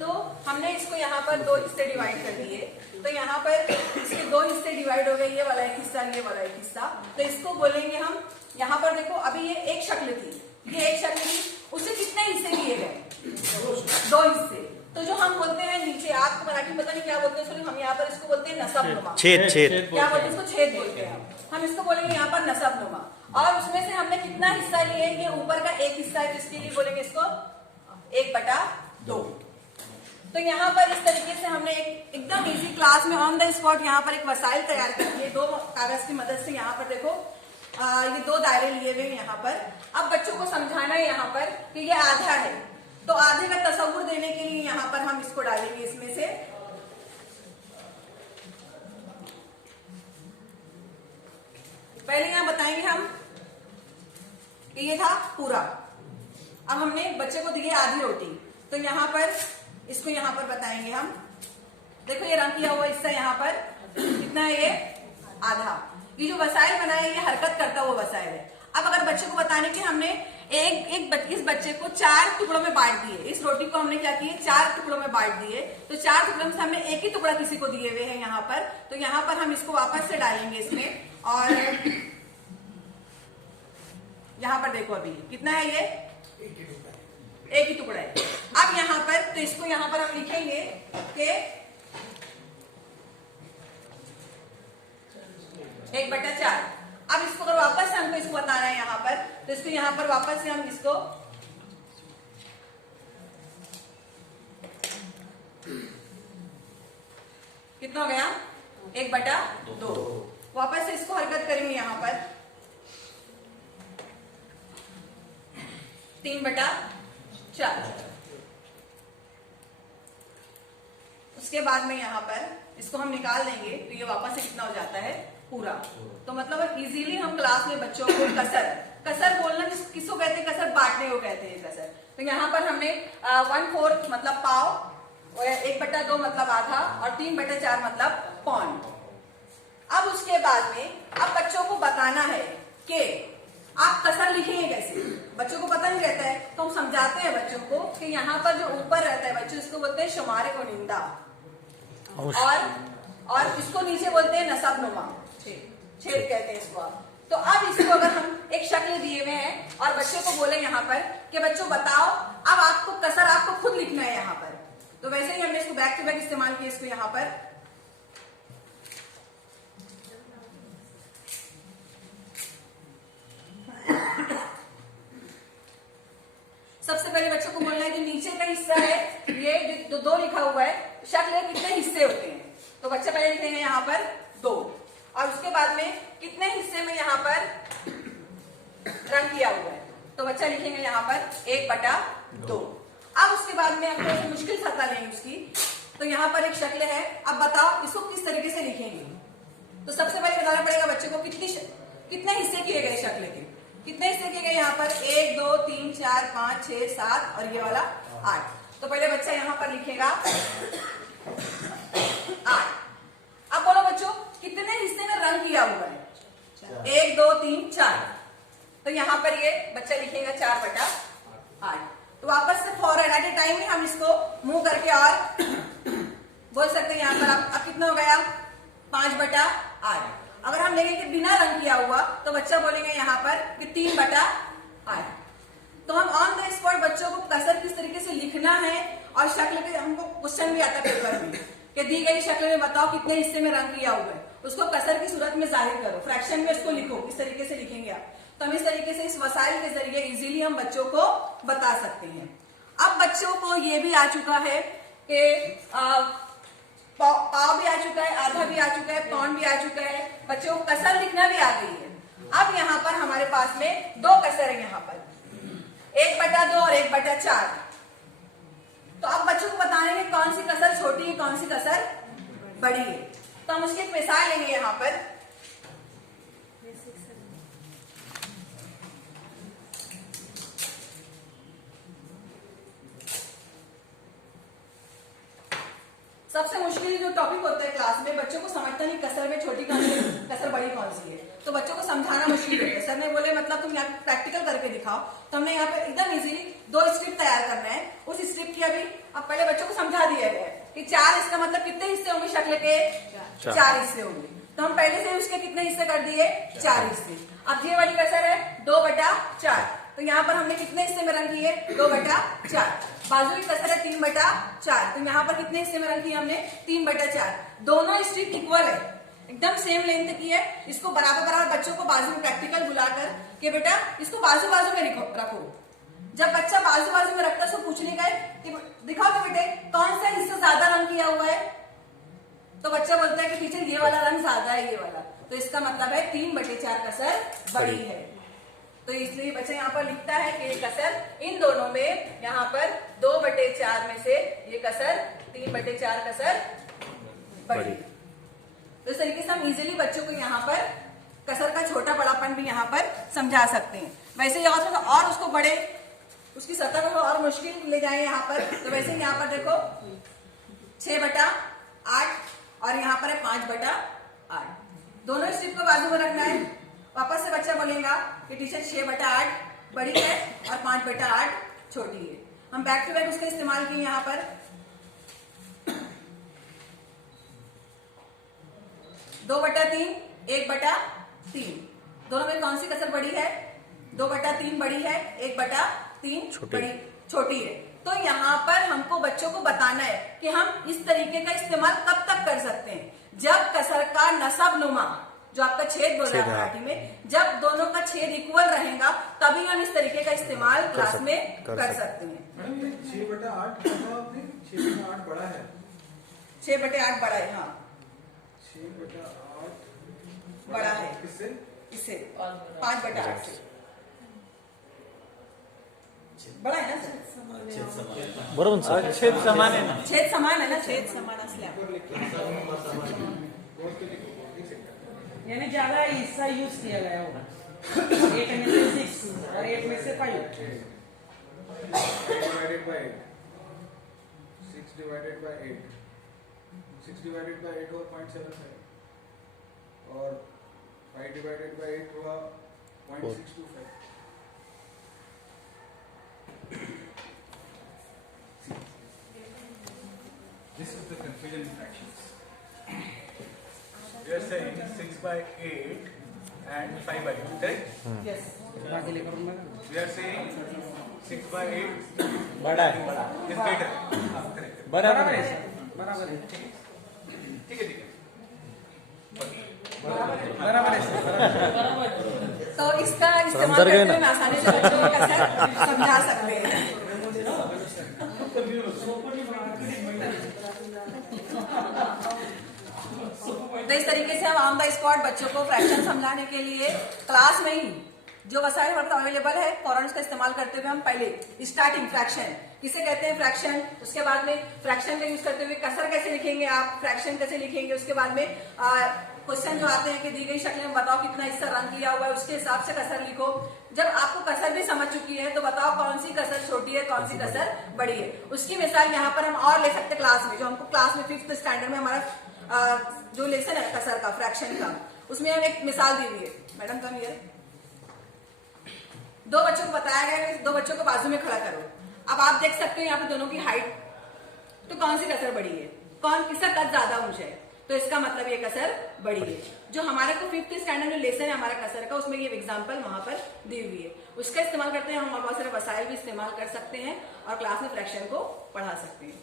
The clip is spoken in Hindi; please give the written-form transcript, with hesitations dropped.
तो हमने इसको यहाँ पर दो हिस्से डिवाइड कर दिए। तो यहाँ पर इसके दो हिस्से डिवाइड हो गए, ये वाला एक हिस्सा, ये वाला एक हिस्सा। तो इसको बोलेंगे हम, यहाँ पर देखो अभी ये एक शक्ल थी, ये एक शक्ल थी, उससे कितने हिस्से किए गए? दो हिस्से। तो जो हम बोलते हैं नीचे, आपको मराठी पता नहीं क्या बोलते हैं, हम यहाँ पर इसको बोलते हैं नसबनुमा। छेद छेद क्या बोलते हैं इसको? छेद बोलते हैं। हम इसको बोलेंगे यहाँ पर नसबनुमा। और उसमें से हमने कितना हिस्सा लिए? ये ऊपर का एक हिस्सा है, जिसके लिए बोलेंगे इसको 1/2। तो यहाँ पर इस तरीके से हमने एकदम इजी क्लास में ऑन द स्पॉट यहाँ पर एक वसाइल तैयार कर दिए दो कागज की मदद से। यहाँ पर देखो ये दो दायरे लिए हुए यहाँ पर। अब बच्चों को समझाना है यहाँ पर कि ये आधा है, तो आधे का तस्वुर देने के लिए यहाँ पर हम इसको डालेंगे इसमें से। पहले यहाँ बताएंगे हम कि ये था पूरा। अब हमने बच्चे को दी आधी रोटी, तो यहाँ पर इसको यहाँ पर बताएंगे हम। देखो ये रंग किया हुआ हिस्सा यहाँ पर कितना है? ये आधा। ये जो वसाइल बना है ये हरकत करता हुआ वसाइल है। अब अगर बच्चे को बताने कि हमने इस बच्चे को 4 टुकड़ों में बांट दिए, इस रोटी को हमने क्या किए? 4 टुकड़ों में बांट दिए। तो 4 टुकड़ों में से हमने एक ही टुकड़ा किसी को दिए हुए हैं यहाँ पर। तो यहाँ पर हम इसको वापस से डालेंगे इसमें। और यहाँ पर देखो अभी कितना है? ये एक ही टुकड़ा है। अब यहाँ पर तो इसको यहाँ पर हम लिखेंगे कि 1/4। अब इसको अगर वापस से हमको इसको बताना है यहाँ पर, तो इसको यहाँ पर वापस से हम इसको कितना हो गया? 1/2। वापस से इसको हरकत करेंगे यहाँ पर 3/4। उसके बाद में यहाँ पर इसको हम निकाल देंगे, तो ये वापस से कितना हो जाता है? पूरा। तो मतलब इजीली हम क्लास में बच्चों को कसर बोलना किसको कहते हैं? कसर बांटने को कहते हैं कसर। तो यहाँ पर हमने 1/4 मतलब पाव, 1/2 मतलब आधा, और 3/4 मतलब पौन। अब उसके बाद में अब बच्चों को बताना है कि आप कसर लिखेंगे कैसे। बच्चों को पता नहीं रहता है, तो हम समझाते हैं बच्चों को कि यहाँ पर जो ऊपर रहता है बच्चों, इसको बोलते हैं शुमारे को निंदा, और इसको नीचे बोलते हैं नसबनुमा, छेद कहते हैं इसको। तो अब इसको अगर हम एक शक्ल दिए हुए हैं और बच्चों को बोले यहाँ पर कि बच्चों बताओ, अब आपको कसर आपको खुद लिखना है यहाँ पर। तो वैसे ही हमने इसको बैक टू बैक इस्तेमाल किया इसको यहाँ पर। सबसे पहले बच्चों को बोलना है जो नीचे का हिस्सा है, ये दो लिखा हुआ है, शक्ल कितने हिस्से होते हैं। तो बच्चे पहले लिखेंगे यहाँ पर 2, और उसके बाद में कितने हिस्से में यहाँ पर रंग किया हुआ है, तो बच्चा लिखेंगे यहाँ पर 1/2। अब उसके बाद में हम थोड़ी मुश्किल सत्ता लेंगे उसकी। तो यहाँ पर एक शक्ल है, अब बताओ इसको किस तरीके से लिखेंगे। तो सबसे पहले बताना पड़ेगा बच्चे को कितने हिस्से किए गए शक्ल के, कितने हिस्से किए गए यहाँ पर? 1 2 3 4 5 6 7 और ये वाला 8। तो पहले बच्चा यहाँ पर लिखेगा 8। अब बोलो बच्चों कितने हिस्से में रंग किया हुआ है? 1 2 3 4। तो यहाँ पर ये बच्चा लिखेगा 4/8। तो वापस से फॉरवर्ड एट ए टाइम में हम इसको मूव करके और बोल सकते हैं यहाँ पर अब कितना हो गया? 5/8। अगर हम लेंगे कि बिना रंग किया हुआ, तो बच्चा बोलेंगे यहाँ पर कि 3/8। तो हम ऑन द स्पॉट बच्चों को कसर किस तरीके से लिखना है, और शक्ल पे हमको क्वेश्चन भी आता है पेपर में कि दी गई शक्ल में बताओ कितने हिस्से में रंग किया हुआ है, उसको कसर की सूरत में जाहिर करो, फ्रैक्शन में उसको लिखो, किस तरीके से लिखेंगे आप। तो हम इस तरीके से इस वसाइल के जरिए इजीली हम बच्चों को बता सकते हैं। अब बच्चों को ये भी आ चुका है कि पाव भी आ चुका है, आधा भी आ चुका है, पौन भी आ चुका है, बच्चों को कसर लिखना भी आ गई है। अब यहाँ पर हमारे पास में 2 कसर है, यहाँ पर 1/2 और 1/4। तो अब बच्चों को बताने में कौन सी कसर छोटी है, कौन सी कसर बड़ी है। तो हम उसकी एक मिसाल लेंगे यहाँ पर। सबसे मुश्किल जो टॉपिक होता है क्लास में, बच्चों को समझता नहीं कसर में छोटी कौन सी है, कसर बड़ी कौन सी है, तो बच्चों को समझाना मुश्किल होता है। सर ने बोले मतलब तुम यहाँ प्रैक्टिकल करके दिखाओ, तो हमने यहाँ पे एकदम इजीली 2 स्ट्रिप तैयार करना है। उस स्ट्रिप की अभी अब पहले बच्चों को समझा दिया गया है कि 4, इसका मतलब कितने हिस्से होंगे शक्ल के, 4 हिस्से होंगे। तो हम पहले से उसके कितने हिस्से कर दिए, 4 हिस्से। अब ये वाली कसर है 2/4, तो यहाँ पर हमने कितने हिस्से में रंग किए, 2/4। बाजू की कसर है 3/4, तो यहाँ पर कितने हिस्से में रंग किए हमने, 3/4। दोनों स्ट्रिप इक्वल है, एकदम सेम लेंथ की है। इसको बराबर बराबर बच्चों को बाजू में प्रैक्टिकल बुलाकर कि बेटा इसको बाजू बाजू में रखो। जब बच्चा बाजू बाजू में रखता है तो पूछने का है कि दिखाओ तो बेटे कौन सा हिस्सा ज्यादा रंग किया हुआ है, तो बच्चा बोलता है कि टीचर ये वाला रंग ज्यादा है, ये वाला, तो इसका मतलब है 3/4 कसर बड़ी है। तो इसलिए बच्चा यहाँ पर लिखता है कि ये कसर इन दोनों में, यहाँ पर 2/4 में से ये कसर 3/4 कसर बड़ी। तो इस तरीके से हम इजीली बच्चों को यहाँ पर कसर का छोटा बड़ापन भी यहाँ पर समझा सकते हैं। वैसे यहाँ थोड़ा और उसको बड़े, उसकी सतह को और मुश्किल ले जाए यहाँ पर, तो वैसे यहाँ पर देखो 6/8 और यहाँ पर है 5/8। दोनों स्ट्रिप को बाजू में रखना है। वापस से बच्चा बोलेगा कि टीचर 6/8 बड़ी है और 5/8 छोटी है। हम बैक टू बैक उसका इस्तेमाल किए यहाँ पर। 2/3, 1/3, दोनों में कौन सी कसर बड़ी है, 2/3 बड़ी है, 1/3 छोटी है। तो यहाँ पर हमको बच्चों को बताना है कि हम इस तरीके का इस्तेमाल कब तक कर सकते हैं, जब कसर का नसब नुमा, जो आपका छेद बोल रहा है मराठी में, जब दोनों का छेद इक्वल रहेगा तभी हम इस तरीके का इस्तेमाल क्लास में कर सकते हैं। 6/8 6/8 बड़ा है, 6/8 बड़ा है, हाँ 6/8 बड़ा है इससे 5/8 से बड़ा है ना सर, बरोबर सर, छेद समान है ना, छेद समान है ना, छेद समान असल्या यानी ज्यादा हिस्सा यूज किया गया होगा, 8 में से 6 और 8 में से 5 divided by 8, 6 divided by 8, 6 divided by 8 हुआ 0.75 और 5 divided by 8 हुआ 0.625। This is the confusion in fractions. We are saying 6/8 and 5/2, correct? Yes बाकी लेकर We are saying 6/8 बड़ा है, is greater. Correct. बराबर है, बराबर है, ठीक है। बराबर है सर, बराबर है। तो इसका इस्तेमाल करते हुए मैं आसानी से बच्चों को कसर समझा सकते हैं। तो इस तरीके से हम ऑन द स्पॉट बच्चों को फ्रैक्शन समझाने के लिए क्लास में ही जो वसाइल हमारे पास अवेलेबल है फौरन उसका इस्तेमाल करते हुए हम पहले स्टार्टिंग फ्रैक्शन किसे कहते हैं फ्रैक्शन, उसके बाद में फ्रैक्शन का यूज करते हुए कसर कैसे लिखेंगे आप, फ्रैक्शन कैसे लिखेंगे, उसके बाद में क्वेश्चन जो आते हैं कि दी गई शक्ल में बताओ कितना हिस्सा रंग किया हुआ है, उसके हिसाब से कसर लिखो। जब आपको कसर भी समझ चुकी है तो बताओ कौन सी कसर छोटी है, कौन सी कसर बड़ी है। उसकी मिसाल यहाँ पर हम और ले सकते क्लास में, जो हमको क्लास में 5th स्टैंडर्ड में हमारा जो लेसन है कसर का, फ्रैक्शन का, उसमें हम एक मिसाल दी हुई है। मैडम कम ये 2 बच्चों को बताया गया है, 2 बच्चों को बाजू में खड़ा करो। अब आप देख सकते हो यहाँ पे दोनों की हाइट, तो कौन सी कसर बड़ी है, कौन किसका कद ज्यादा ऊंचा है, तो इसका मतलब ये कसर बड़ी है। जो हमारे को 5th स्टैंडर्ड में लेसन है हमारा कसर का, उसमें ये एग्जांपल वहां पर दी हुई है, उसका इस्तेमाल करते हैं हम बहुत सारे वसाइल भी इस्तेमाल कर सकते हैं और क्लास में फ्रैक्शन को पढ़ा सकते हैं।